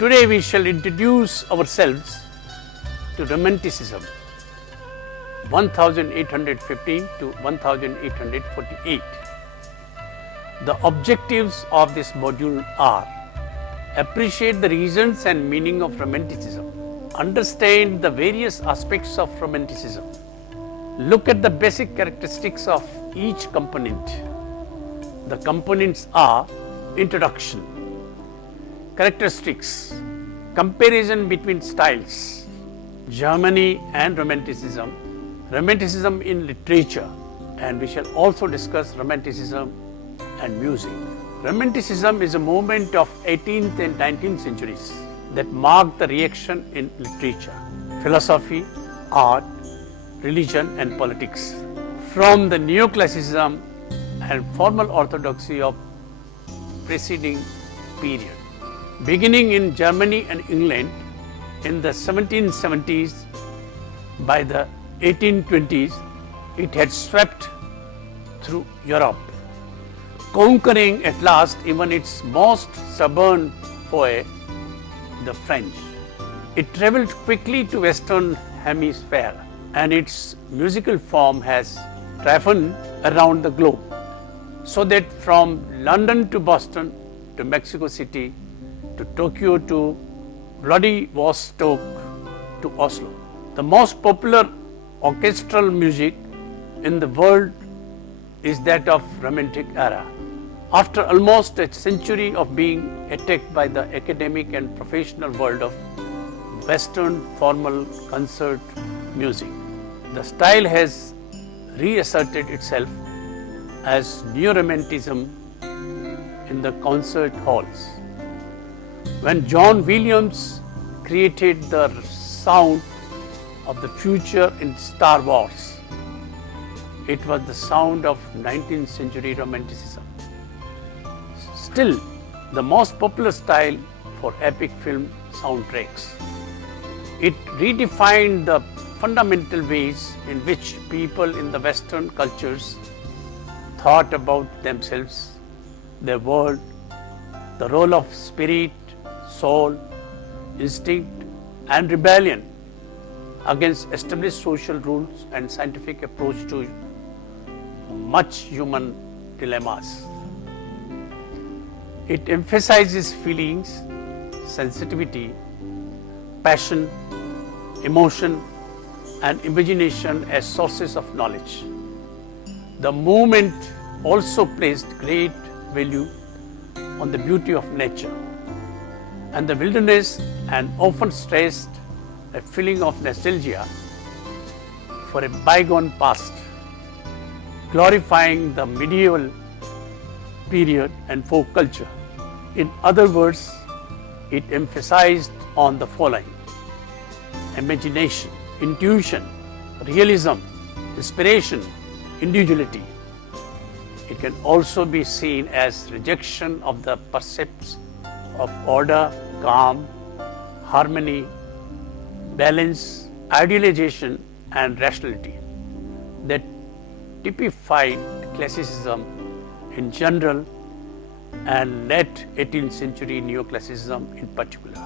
Today we shall introduce ourselves to Romanticism 1815 to 1848. The objectives of this module are: appreciate the reasons and meaning of Romanticism, understand the various aspects of Romanticism, look at the basic characteristics of each component. The components are: introduction, characteristics, comparison between styles, Germany and Romanticism, Romanticism in literature, and we shall also discuss Romanticism and music. Romanticism is a movement of 18th and 19th centuries that marked the reaction in literature, philosophy, art, religion and politics from the neoclassicism and formal orthodoxy of preceding period. Beginning in Germany and England in the 1770s, by the 1820s it had swept through Europe, conquering at last even its most stubborn foe, the French. It travelled quickly to Western Hemisphere, and its musical form has traveled around the globe, so that from London to Boston to Mexico City to Tokyo to Vladivostok to Oslo. The most popular orchestral music in the world is that of Romantic era. After almost a century of being attacked by the academic and professional world of Western formal concert music, the style has reasserted itself as neo-romanticism in the concert halls. When John Williams created the sound of the future in Star Wars, it was the sound of 19th century Romanticism. Still, the most popular style for epic film soundtracks. It redefined the fundamental ways in which people in the Western cultures thought about themselves, their world, the role of spirit, soul, instinct and rebellion against established social rules and scientific approach to much human dilemmas. It emphasizes feelings, sensitivity, passion, emotion and imagination as sources of knowledge. The movement also placed great value on the beauty of nature and the wilderness, and often stressed a feeling of nostalgia for a bygone past, glorifying the medieval period and folk culture. In other words, it emphasized on the following: imagination, intuition, realism, inspiration, individuality. It can also be seen as rejection of the precepts of order, calm, harmony, balance, idealization and rationality that typified classicism in general and late 18th century neoclassicism in particular.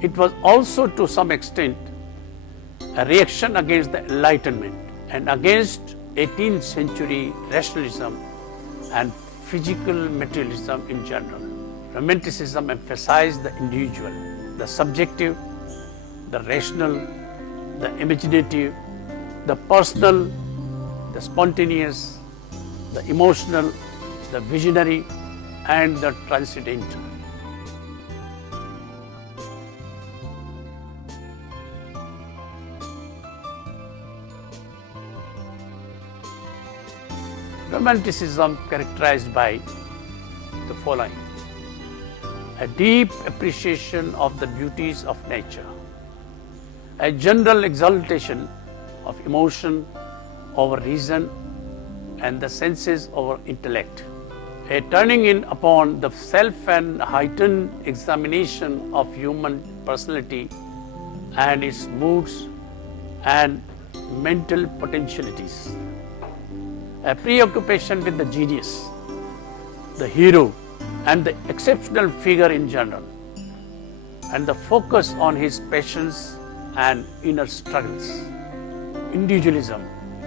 It was also to some extent a reaction against the Enlightenment and against 18th century rationalism and physical materialism in general. Romanticism emphasized the individual, the subjective, the rational, the imaginative, the personal, the spontaneous, the emotional, the visionary and the transcendental. Romanticism characterized by the following: a deep appreciation of the beauties of nature, a general exaltation of emotion over reason and the senses over intellect, a turning in upon the self and heightened examination of human personality and its moods and mental potentialities, a preoccupation with the genius, the hero and the exceptional figure in general, and the focus on his passions and inner struggles. Individualism,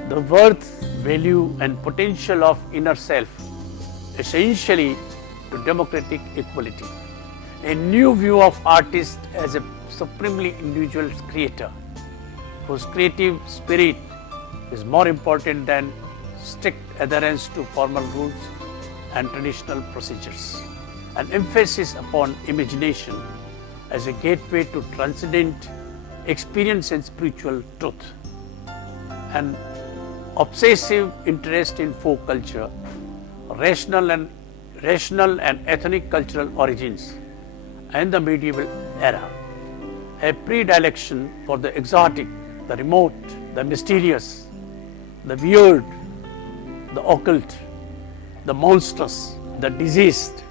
the worth, value, and potential of inner self, essentially to democratic equality. A new view of artist as a supremely individual creator, whose creative spirit is more important than strict adherence to formal rules and traditional procedures. An emphasis upon imagination as a gateway to transcendent experience and spiritual truth. An obsessive interest in folk culture, rational and ethnic cultural origins, and the medieval era. A predilection for the exotic, the remote, the mysterious, the weird, the occult, the monstrous, the diseased,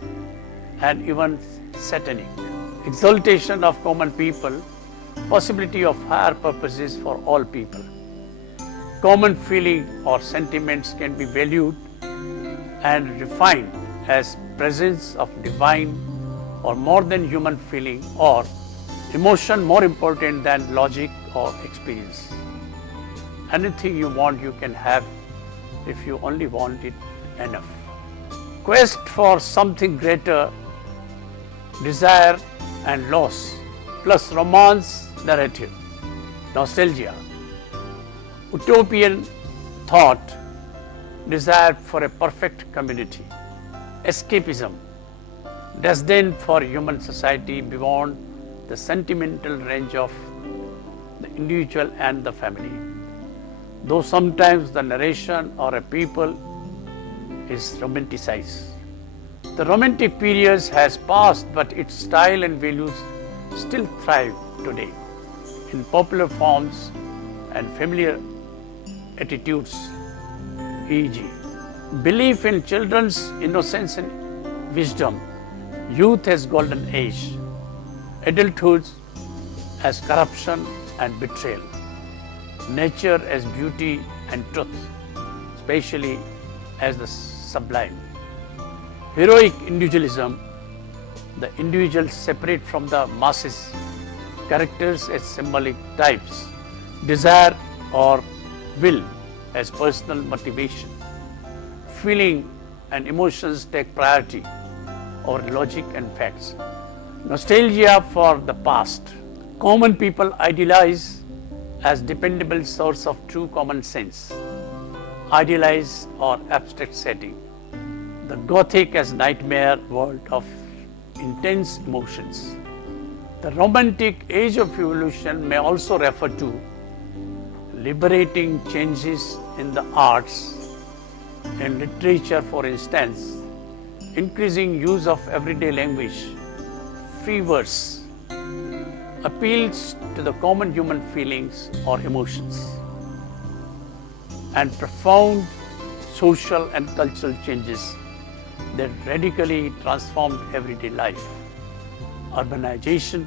and even satanic. Exaltation of common people, possibility of higher purposes for all people. Common feeling or sentiments can be valued and refined as presence of divine or more than human feeling, or emotion more important than logic or experience. Anything you want you can have if you only want it enough. Quest for something greater, desire and loss, plus romance narrative, nostalgia, utopian thought, desire for a perfect community, escapism, disdain for human society beyond the sentimental range of the individual and the family. Though sometimes the narration or a people is romanticized. The romantic period has passed, but its style and values still thrive today in popular forms and familiar attitudes, e.g. belief in children's innocence and wisdom, youth as golden age, adulthood as corruption and betrayal, nature as beauty and truth, especially as the sublime. Heroic individualism, the individual separate from the masses, characters as symbolic types, desire or will as personal motivation, feeling and emotions take priority over logic and facts. Nostalgia for the past. Common people idealize as dependable source of true common sense, idealized or abstract setting. The Gothic as nightmare world of intense emotions. The Romantic age of evolution may also refer to liberating changes in the arts and literature, for instance, increasing use of everyday language, free verse, appeals to the common human feelings or emotions, and profound social and cultural changes that radically transformed everyday life. Urbanization,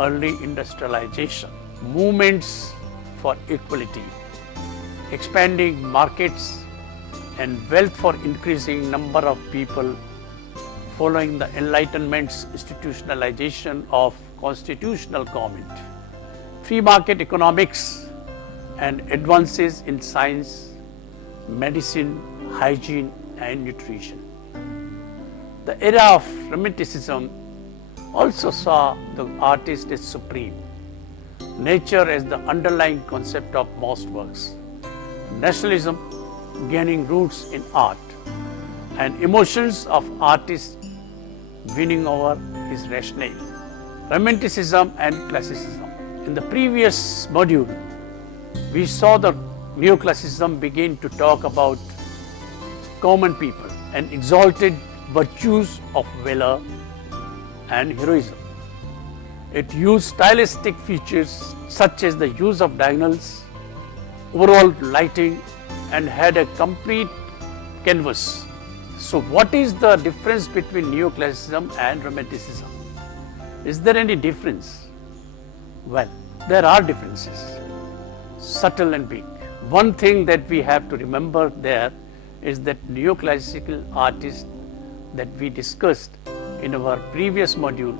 early industrialization, movements for equality, expanding markets and wealth for increasing number of people following the Enlightenment's institutionalization of constitutional government, free market economics and advances in science, medicine, hygiene and nutrition. The era of Romanticism also saw the artist as supreme, nature as the underlying concept of most works, nationalism gaining roots in art, and emotions of artists winning over his rationale. Romanticism and Classicism. In the previous module, we saw the Neoclassicism begin to talk about common people and exalted virtues of valor and heroism. It used stylistic features such as the use of diagonals, overall lighting, and had a complete canvas. So what is the difference between Neoclassicism and Romanticism? Is there any difference? Well, there are differences, subtle and big. One thing that we have to remember there is that neoclassical artists that we discussed in our previous module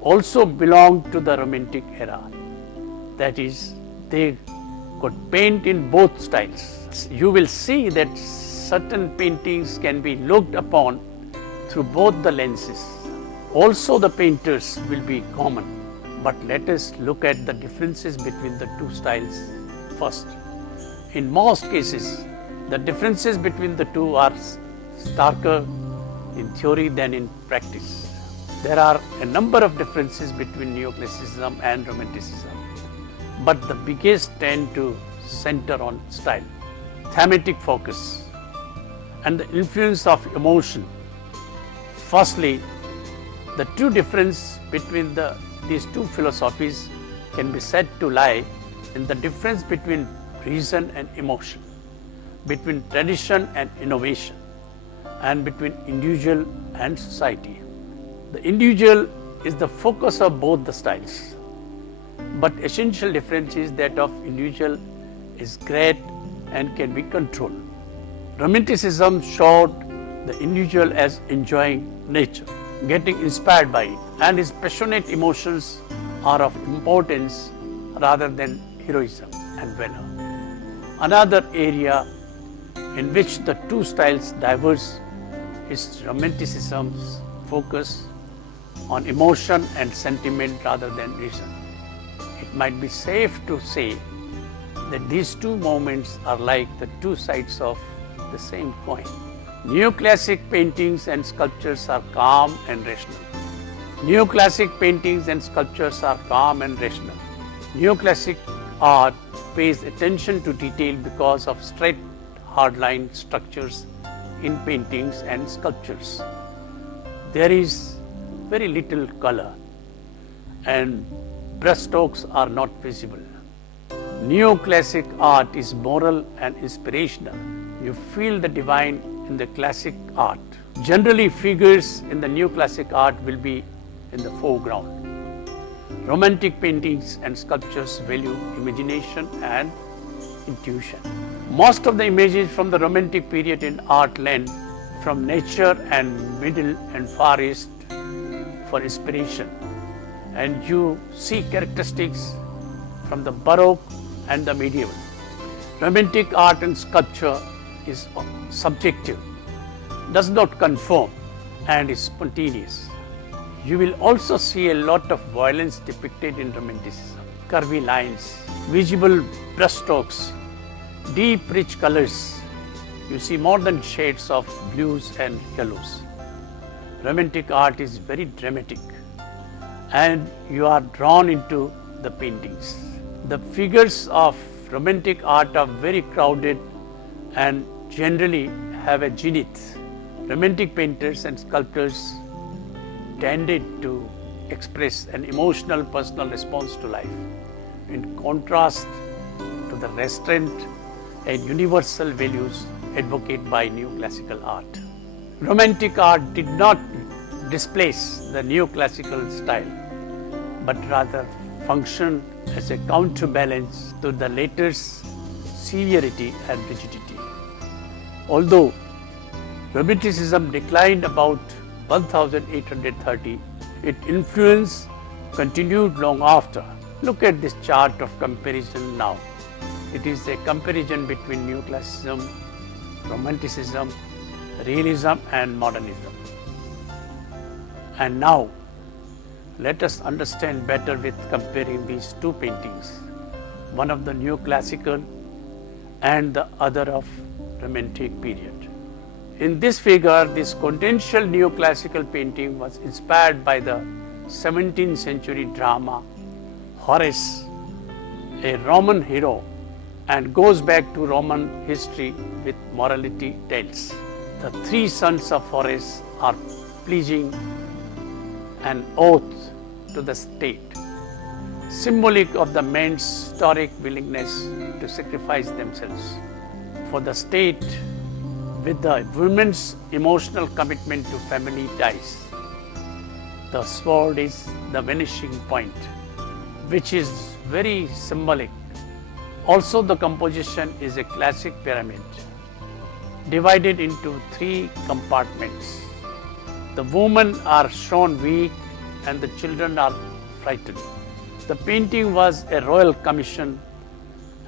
also belonged to the Romantic era. That is, they could paint in both styles. You will see that certain paintings can be looked upon through both the lenses. Also the painters will be common, but let us look at the differences between the two styles first. In most cases, the differences between the two are starker in theory than in practice. There are a number of differences between Neoclassicism and Romanticism, but the biggest tend to center on style, thematic focus, and the influence of emotion. Firstly, the true difference between these two philosophies can be said to lie in the difference between reason and emotion, between tradition and innovation, and between individual and society. The individual is the focus of both the styles, but essential difference is that of individual is great and can be controlled. Romanticism showed the individual as enjoying nature, getting inspired by it, and his passionate emotions are of importance rather than heroism and valor. Another area in which the two styles diverge is Romanticism's focus on emotion and sentiment rather than reason. It might be safe to say that these two movements are like the two sides of the same coin. Neoclassic paintings and sculptures are calm and rational. Neoclassic paintings and sculptures are calm and rational. Neoclassic art pays attention to detail because of straight, hard-line structures in paintings and sculptures. There is very little color and brushstrokes are not visible. Neoclassic art is moral and inspirational. You feel the divine in the classic art. Generally, figures in the neoclassic art will be in the foreground. Romantic paintings and sculptures value imagination and intuition. Most of the images from the Romantic period in art lend from nature and Middle and Far East for inspiration, and you see characteristics from the Baroque and the medieval. Romantic art and sculpture is subjective, does not conform, and is spontaneous. You will also see a lot of violence depicted in Romanticism. Curvy lines, visible brushstrokes, deep rich colors. You see more than shades of blues and yellows. Romantic art is very dramatic and you are drawn into the paintings. The figures of Romantic art are very crowded and generally have a zenith. Romantic painters and sculptors tended to express an emotional personal response to life, in contrast to the restraint and universal values advocated by neoclassical art. Romantic art did not displace the neoclassical style, but rather functioned as a counterbalance to the latter's severity and rigidity. Although Romanticism declined about 1830, its influence continued long after. Look at this chart of comparison now. It is a comparison between Neoclassicism, Romanticism, Realism and Modernism. And now, let us understand better with comparing these two paintings, one of the Neoclassical and the other of Romantic period. In this figure, this quintessential neoclassical painting was inspired by the 17th century drama Horace, a Roman hero, and goes back to Roman history with morality tales. The three sons of Horace are pledging an oath to the state, symbolic of the men's stoic willingness to sacrifice themselves for the state, with the women's emotional commitment to family ties. The sword is the vanishing point, which is very symbolic. Also, the composition is a classic pyramid, divided into three compartments. The women are shown weak and the children are frightened. The painting was a royal commission,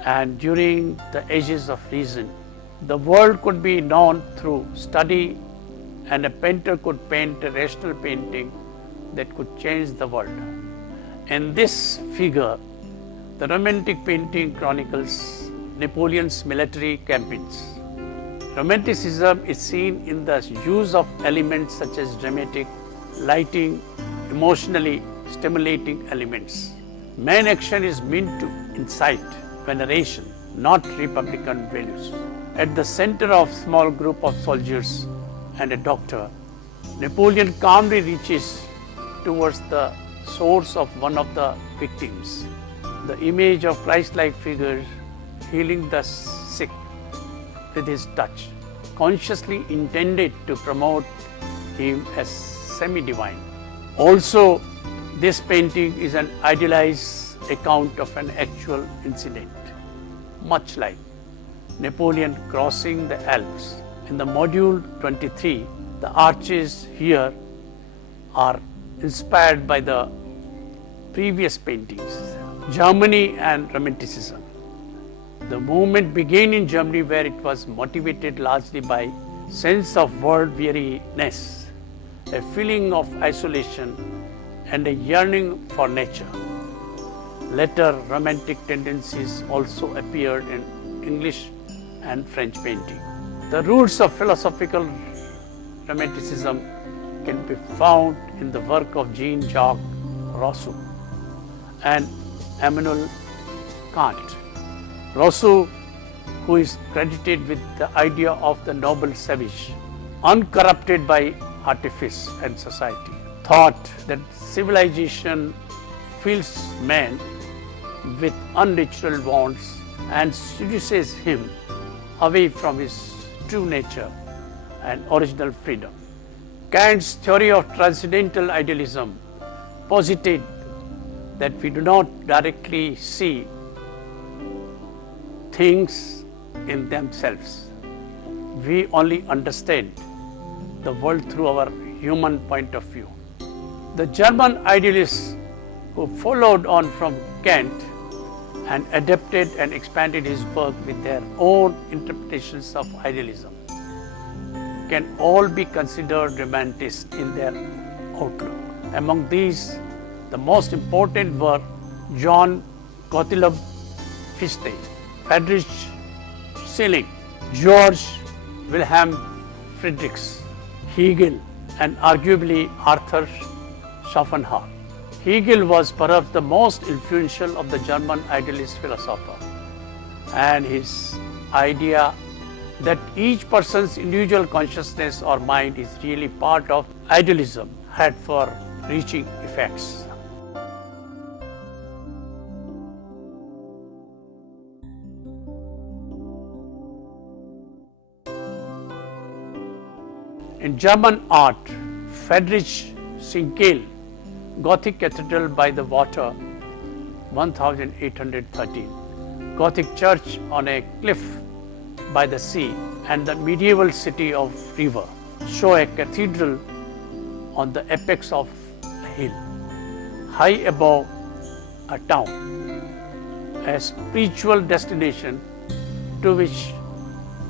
and during the ages of reason, the world could be known through study, and a painter could paint a rational painting that could change the world. In this figure, the romantic painting chronicles Napoleon's military campaigns. Romanticism is seen in the use of elements such as dramatic, lighting, emotionally stimulating elements. Main action is meant to incite veneration, not republican values. At the center of a small group of soldiers and a doctor, Napoleon calmly reaches towards the source of one of the victims. The image of Christ-like figure healing the sick with his touch, consciously intended to promote him as semi-divine. Also, this painting is an idealized account of an actual incident, much like Napoleon crossing the Alps. In the module 23, the arches here are inspired by the previous paintings. Germany and Romanticism. The movement began in Germany, where it was motivated largely by sense of world weariness, a feeling of isolation, and a yearning for nature. Later, romantic tendencies also appeared in English and French painting. The roots of philosophical Romanticism can be found in the work of Jean-Jacques Rousseau and Immanuel Kant. Rousseau, who is credited with the idea of the noble savage, uncorrupted by artifice and society, thought that civilization fills man with unnatural wants and seduces him away from his true nature and original freedom. Kant's theory of transcendental idealism posited that we do not directly see things in themselves. We only understand the world through our human point of view. The German idealists who followed on from Kant and adapted and expanded his work with their own interpretations of idealism can all be considered romanticists in their outlook. Among these, the most important were John Gottlieb Fichte, Friedrich Schilling, George Wilhelm Friedrichs, Hegel, and arguably Arthur Schopenhauer. Hegel was perhaps the most influential of the German idealist philosopher, and his idea that each person's individual consciousness or mind is really part of idealism had far-reaching effects. In German art, Friedrich Schinkel, Gothic Cathedral by the Water, 1813, Gothic church on a cliff by the sea, and the medieval city of River show a cathedral on the apex of a hill, high above a town, a spiritual destination to which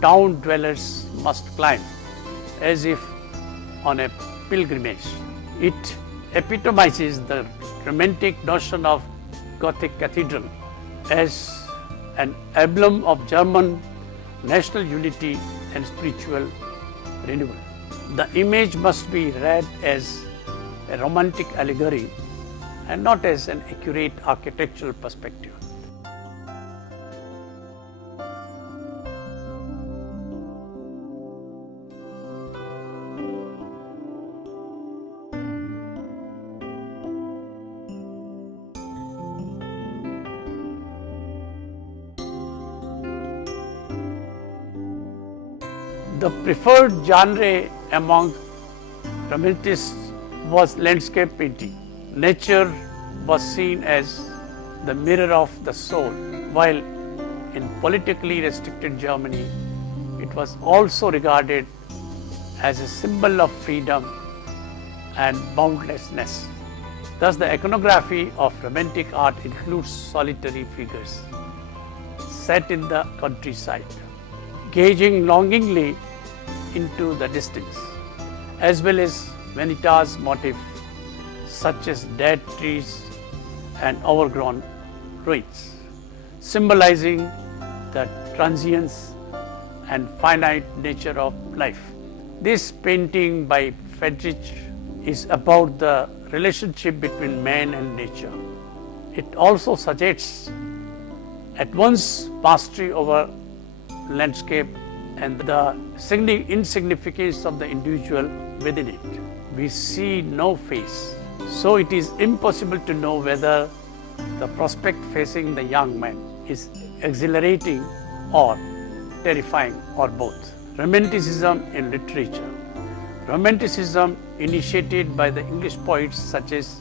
town dwellers must climb as if on a pilgrimage. It epitomizes the romantic notion of Gothic cathedral as an emblem of German national unity and spiritual renewal. The image must be read as a romantic allegory and not as an accurate architectural perspective. The preferred genre among Romanticists was landscape painting. Nature was seen as the mirror of the soul, while in politically restricted Germany, it was also regarded as a symbol of freedom and boundlessness. Thus, the iconography of romantic art includes solitary figures set in the countryside, gazing longingly into the distance, as well as vanitas motif such as dead trees and overgrown ruins, symbolizing the transience and finite nature of life. This painting by Friedrich is about the relationship between man and nature. It also suggests at once mastery over landscape and the insignificance of the individual within it. We see no face, so it is impossible to know whether the prospect facing the young man is exhilarating or terrifying or both. Romanticism in literature. Romanticism, initiated by the English poets such as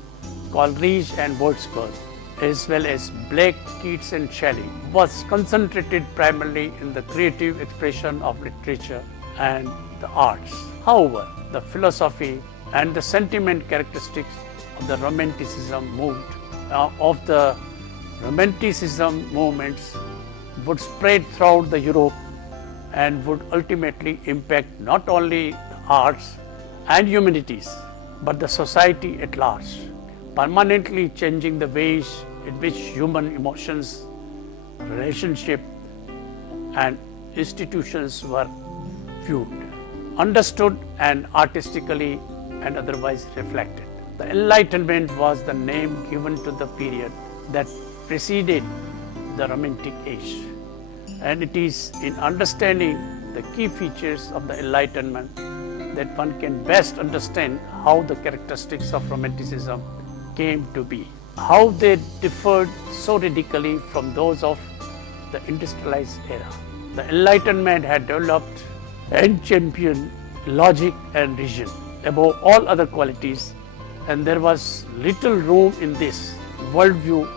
Coleridge and Wordsworth, as well as Blake, Keats and Shelley, was concentrated primarily in the creative expression of literature and the arts. However, the philosophy and the sentiment characteristics of the Romanticism movements would spread throughout the Europe and would ultimately impact not only the arts and humanities, but the society at large, permanently changing the ways in which human emotions, relationships, and institutions were viewed, understood, and artistically and otherwise reflected. The Enlightenment was the name given to the period that preceded the Romantic age, and it is in understanding the key features of the Enlightenment that one can best understand how the characteristics of Romanticism came to be, how they differed so radically from those of the industrialized era. The Enlightenment had developed and championed logic and reason above all other qualities, and there was little room in this worldview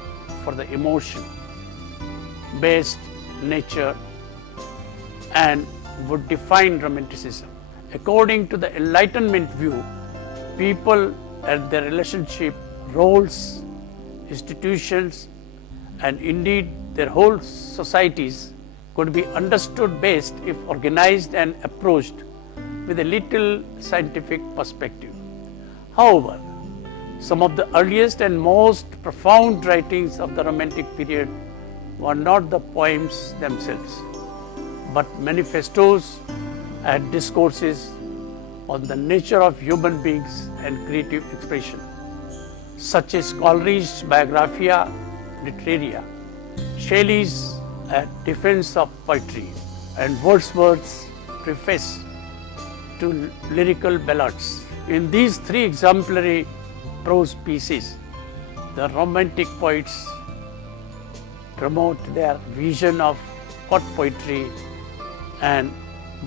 for the emotion-based nature and would define Romanticism. According to the Enlightenment view, people and their relationship, roles, institutions, and indeed their whole societies could be understood best if organized and approached with a little scientific perspective. However, some of the earliest and most profound writings of the Romantic period were not the poems themselves, but manifestos and discourses on the nature of human beings and creative expression, such as Coleridge's Biographia Literaria, Shelley's Defense of Poetry, and Wordsworth's Preface to Lyrical Ballads. In these three exemplary prose pieces, the Romantic poets promote their vision of what poetry and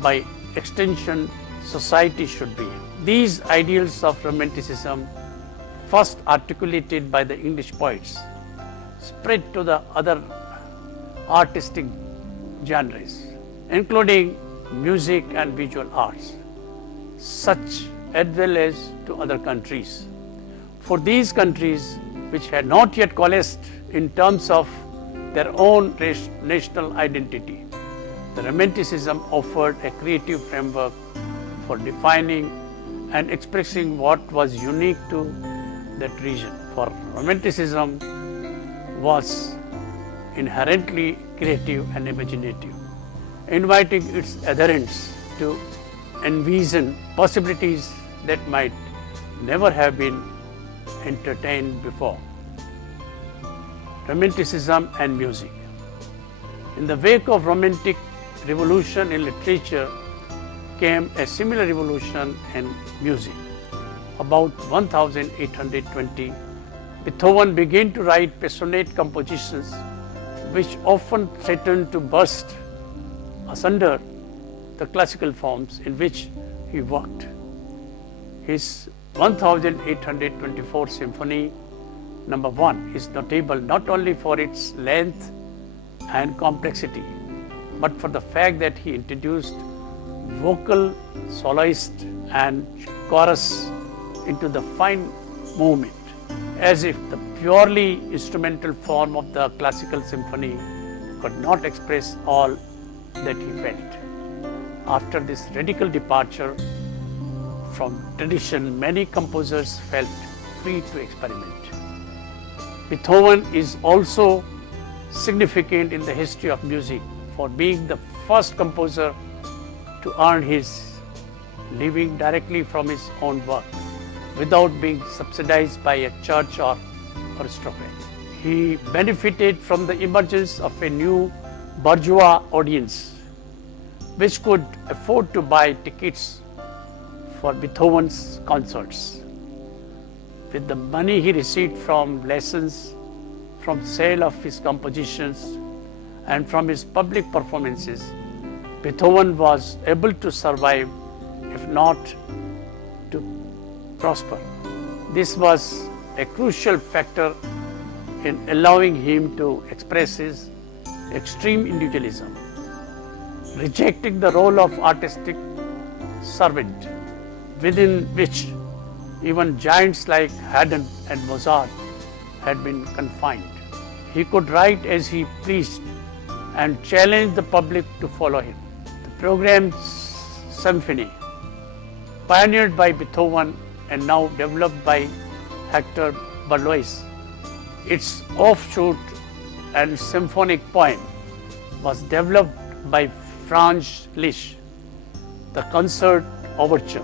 by extension society should be. These ideals of Romanticism, first articulated by the English poets, spread to the other artistic genres, including music and visual arts, such as well as to other countries. For these countries, which had not yet coalesced in terms of their own national identity, the Romanticism offered a creative framework for defining and expressing what was unique to that region. For Romanticism was inherently creative and imaginative, inviting its adherents to envision possibilities that might never have been entertained before. Romanticism and music. In the wake of Romantic revolution in literature came a similar revolution in music. About 1820, Beethoven began to write passionate compositions which often threatened to burst asunder the classical forms in which he worked. His 1824 Symphony No. 1 is notable not only for its length and complexity, but for the fact that he introduced vocal, soloist and chorus into the fine movement, as if the purely instrumental form of the classical symphony could not express all that he felt. After this radical departure from tradition, many composers felt free to experiment. Beethoven is also significant in the history of music for being the first composer to earn his living directly from his own work without being subsidized by a church or aristocrat. He benefited from the emergence of a new bourgeois audience which could afford to buy tickets for Beethoven's concerts. With the money he received from lessons, from sale of his compositions, and from his public performances, Beethoven was able to survive, if not to prosper. This was a crucial factor in allowing him to express his extreme individualism, rejecting the role of artistic servant, within which even giants like Haydn and Mozart had been confined. He could write as he pleased and challenge the public to follow him. The programmed symphony, pioneered by Beethoven and now developed by Hector Berlioz, its offshoot and symphonic poem was developed by Franz Liszt, the concert overture,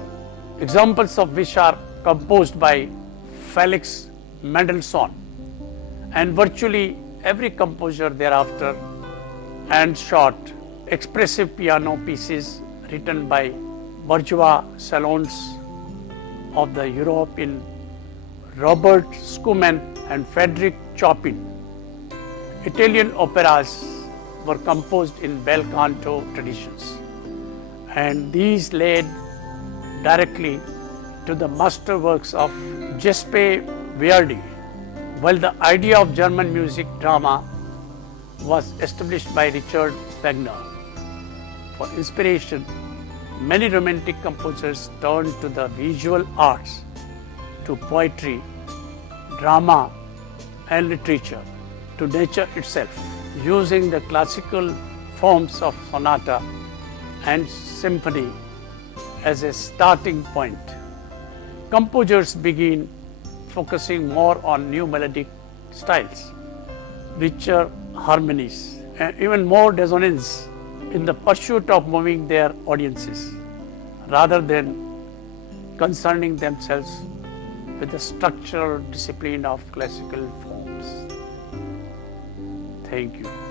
examples of which are composed by Felix Mendelssohn and virtually every composer thereafter, and short, expressive piano pieces written by bourgeois salons of the Europe in Robert Schumann and Frederick Chopin. Italian operas were composed in bel canto traditions, and these led directly to the masterworks of Giuseppe Verdi, while the idea of German music drama was established by Richard Wagner. For inspiration, many romantic composers turned to the visual arts, to poetry, drama, and literature, to nature itself, using the classical forms of sonata and symphony as a starting point. Composers begin focusing more on new melodic styles, richer harmonies, and even more dissonance in the pursuit of moving their audiences, rather than concerning themselves with the structural discipline of classical forms. Thank you.